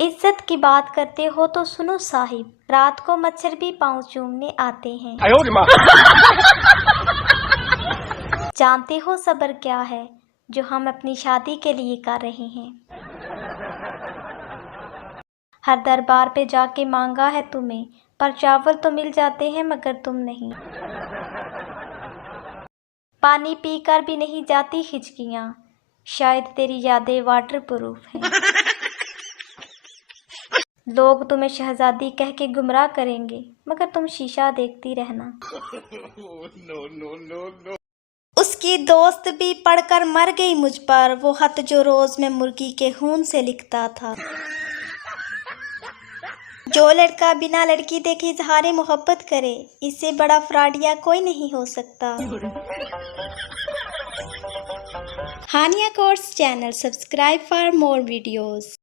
इज्जत की बात करते हो तो सुनो साहिब, रात को मच्छर भी पाँव चूमने आते हैं। जानते हो सब्र क्या है, जो हम अपनी शादी के लिए कर रहे हैं। हर दरबार पे जाके मांगा है तुम्हें, पर चावल तो मिल जाते हैं मगर तुम नहीं। पानी पीकर भी नहीं जाती हिचकियाँ, शायद तेरी यादें वाटर प्रूफ हैं। लोग तुम्हें शहजादी कह के गुमराह करेंगे, मगर तुम शीशा देखती रहना। उसकी दोस्त भी पढ़कर मर गई मुझ पर, वो खत जो रोज मैं मुर्गी के खून से लिखता था। जो लड़का बिना लड़की देखे इजहारे मोहब्बत करे, इससे बड़ा फ्रॉडिया कोई नहीं हो सकता। Haniya course channel, subscribe for more videos.